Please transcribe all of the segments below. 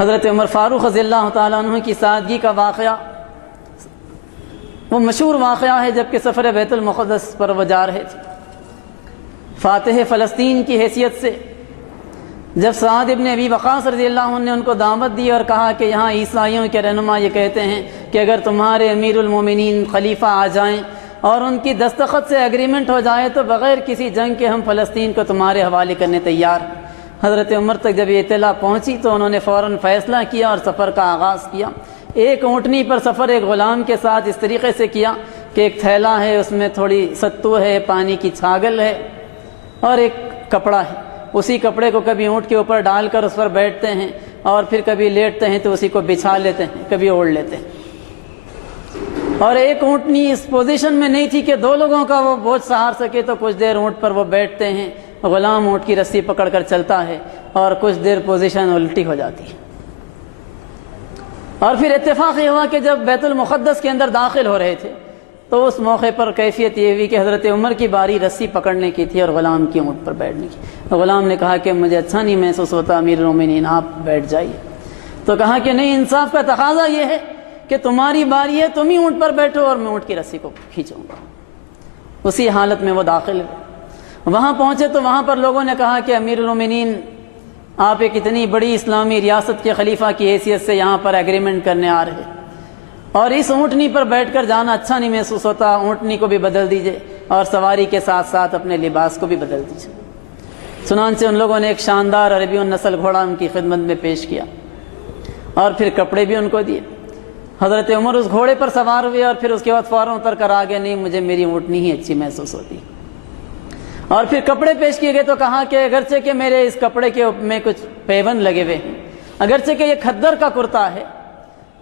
حضرت عمر فاروق رضی اللہ تعالیٰ عنہ کی سادگی کا واقعہ وہ مشہور واقعہ ہے، جبکہ سفر بیت المقدس پر وہ جا رہے تھے۔ فاتح فلسطین کی حیثیت سے جب سعد ابن ابی وقاص رضی اللہ عنہ نے ان کو دعوت دی اور کہا کہ یہاں عیسائیوں کے رہنما یہ کہتے ہیں کہ اگر تمہارے امیر المومنین خلیفہ آ جائیں اور ان کی دستخط سے ایگریمنٹ ہو جائے تو بغیر کسی جنگ کے ہم فلسطین کو تمہارے حوالے کرنے تیار ہیں۔ حضرت عمر تک جب یہ اطلاع پہنچی تو انہوں نے فوراً فیصلہ کیا اور سفر کا آغاز کیا۔ ایک اونٹنی پر سفر ایک غلام کے ساتھ اس طریقے سے کیا کہ ایک تھیلا ہے، اس میں تھوڑی ستو ہے، پانی کی چھاگل ہے اور ایک کپڑا ہے۔ اسی کپڑے کو کبھی اونٹ کے اوپر ڈال کر اس پر بیٹھتے ہیں اور پھر کبھی لیٹتے ہیں تو اسی کو بچھا لیتے ہیں، کبھی اوڑھ لیتے ہیں۔ اور ایک اونٹنی اس پوزیشن میں نہیں تھی کہ دو لوگوں کا وہ بوجھ سہار سکے، تو کچھ دیر اونٹ پر وہ بیٹھتے ہیں، غلام اونٹ کی رسی پکڑ کر چلتا ہے اور کچھ دیر پوزیشن الٹی ہو جاتی ہے۔ اور پھر اتفاق یہ ہوا کہ جب بیت المقدس کے اندر داخل ہو رہے تھے تو اس موقع پر کیفیت یہ ہوئی کہ حضرت عمر کی باری رسی پکڑنے کی تھی اور غلام کی اونٹ پر بیٹھنے کی۔ غلام نے کہا کہ مجھے اچھا نہیں محسوس ہوتا امیر المومنین، آپ بیٹھ جائیے۔ تو کہا کہ نہیں، انصاف کا تقاضا یہ ہے کہ تمہاری باری ہے، تم ہی اونٹ پر بیٹھو اور میں اونٹ کی رسی کو کھینچوں گا۔ اسی حالت میں وہ داخل ہوئے۔ وہاں پہنچے تو وہاں پر لوگوں نے کہا کہ امیر المومنین، آپ ایک اتنی بڑی اسلامی ریاست کے خلیفہ کی حیثیت سے یہاں پر ایگریمنٹ کرنے آ رہے اور اس اونٹنی پر بیٹھ کر جانا اچھا نہیں محسوس ہوتا، اونٹنی کو بھی بدل دیجئے اور سواری کے ساتھ ساتھ اپنے لباس کو بھی بدل دیجئے۔ چنانچہ ان لوگوں نے ایک شاندار عربی النسل گھوڑا ان کی خدمت میں پیش کیا اور پھر کپڑے بھی ان کو دیے۔ حضرت عمر اس گھوڑے پر سوار ہوئے اور پھر اس کے بعد فوراً اتر کر آگے، نہیں مجھے میری اونٹنی ہی اچھی محسوس ہوتی۔ اور پھر کپڑے پیش کیے گئے تو کہا کہ اگرچہ کہ میرے اس کپڑے کے میں کچھ پیون لگے ہوئے ہیں، اگرچہ کہ یہ کھدر کا کرتا ہے،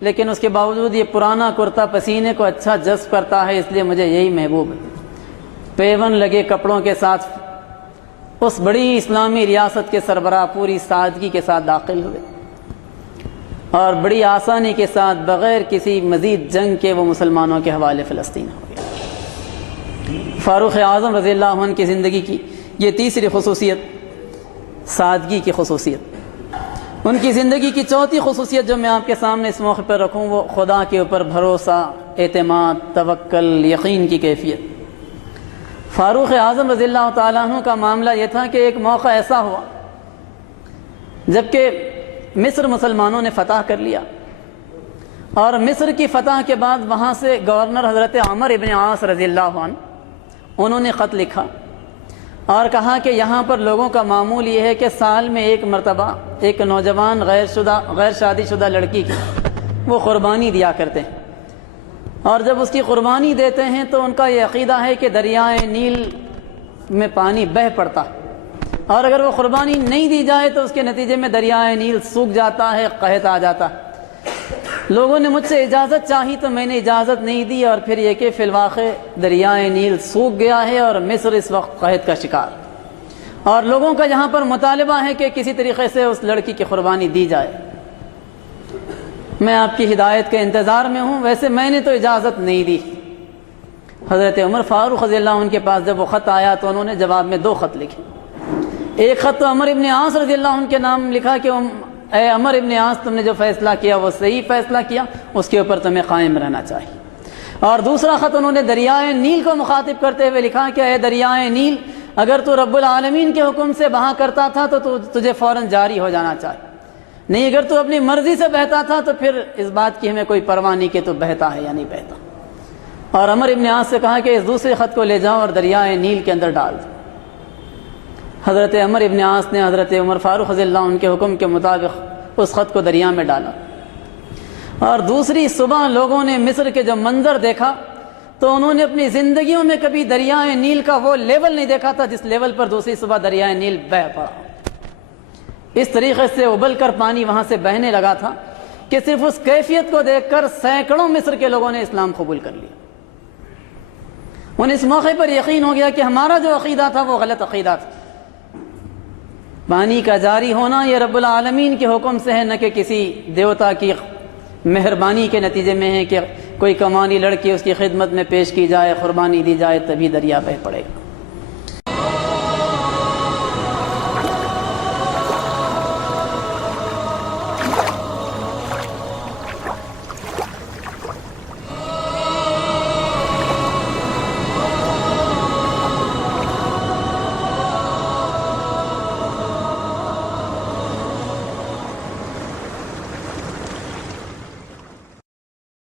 لیکن اس کے باوجود یہ پرانا کرتا پسینے کو اچھا جذب کرتا ہے، اس لیے مجھے یہی محبوب ہے۔ پیون لگے کپڑوں کے ساتھ اس بڑی اسلامی ریاست کے سربراہ پوری سادگی کے ساتھ داخل ہوئے اور بڑی آسانی کے ساتھ بغیر کسی مزید جنگ کے وہ مسلمانوں کے حوالے فلسطین ہو گیا۔ فاروق اعظم رضی اللہ عنہ کی زندگی کی یہ تیسری خصوصیت، سادگی کی خصوصیت۔ ان کی زندگی کی چوتھی خصوصیت جو میں آپ کے سامنے اس موقع پر رکھوں، وہ خدا کے اوپر بھروسہ، اعتماد، توکل، یقین کی کیفیت۔ فاروق اعظم رضی اللہ تعالیٰ عنہ کا معاملہ یہ تھا کہ ایک موقع ایسا ہوا جبکہ مصر مسلمانوں نے فتح کر لیا، اور مصر کی فتح کے بعد وہاں سے گورنر حضرت عمر ابن عاص رضی اللہ عنہ انہوں نے خط لکھا اور کہا کہ یہاں پر لوگوں کا معمول یہ ہے کہ سال میں ایک مرتبہ ایک نوجوان غیر شادی شدہ لڑکی کی وہ قربانی دیا کرتے ہیں، اور جب اس کی قربانی دیتے ہیں تو ان کا یہ عقیدہ ہے کہ دریائے نیل میں پانی بہہ پڑتا ہے، اور اگر وہ قربانی نہیں دی جائے تو اس کے نتیجے میں دریائے نیل سوکھ جاتا ہے، قحط آ جاتا ہے۔ لوگوں نے مجھ سے اجازت چاہی تو میں نے اجازت نہیں دی، اور پھر یہ کہ فی الواقع دریائے نیل سوکھ گیا ہے اور مصر اس وقت قحط کا شکار، اور لوگوں کا یہاں پر مطالبہ ہے کہ کسی طریقے سے اس لڑکی کی قربانی دی جائے۔ میں آپ کی ہدایت کے انتظار میں ہوں، ویسے میں نے تو اجازت نہیں دی۔ حضرت عمر فاروق رضی اللہ عنہ کے پاس جب وہ خط آیا تو انہوں نے جواب میں دو خط لکھے۔ ایک خط تو عمر ابن عاص رضی اللہ عنہ کے نام لکھا کہ اے عمر ابن عاص، تم نے جو فیصلہ کیا وہ صحیح فیصلہ کیا، اس کے اوپر تمہیں قائم رہنا چاہیے۔ اور دوسرا خط انہوں نے دریائے نیل کو مخاطب کرتے ہوئے لکھا کہ اے دریائے نیل، اگر تو رب العالمین کے حکم سے بہا کرتا تھا تو تجھے فوراً جاری ہو جانا چاہیے، نہیں اگر تو اپنی مرضی سے بہتا تھا تو پھر اس بات کی ہمیں کوئی پرواہ نہیں کہ تو بہتا ہے یا نہیں بہتا۔ اور عمر ابن عاص سے کہا کہ اس دوسرے خط کو لے جاؤ اور دریائے نیل کے اندر ڈال دو۔ حضرت عمر ابن عاص نے حضرت عمر فاروق رضی اللہ عنہ کے حکم کے مطابق اس خط کو دریا میں ڈالا، اور دوسری صبح لوگوں نے مصر کے جو منظر دیکھا تو انہوں نے اپنی زندگیوں میں کبھی دریائے نیل کا وہ لیول نہیں دیکھا تھا جس لیول پر دوسری صبح دریائے نیل بہہ پڑا۔ اس طریقے سے ابل کر پانی وہاں سے بہنے لگا تھا کہ صرف اس کیفیت کو دیکھ کر سینکڑوں مصر کے لوگوں نے اسلام قبول کر لیا۔ انہیں اس موقع پر یقین ہو گیا کہ ہمارا جو عقیدہ تھا وہ غلط عقیدہ تھا، پانی کا جاری ہونا یہ رب العالمین کے حکم سے ہے، نہ کہ کسی دیوتا کی مہربانی کے نتیجے میں ہے کہ کوئی کمانی لڑکی اس کی خدمت میں پیش کی جائے، قربانی دی جائے تبھی دریا بہہ پڑے گا۔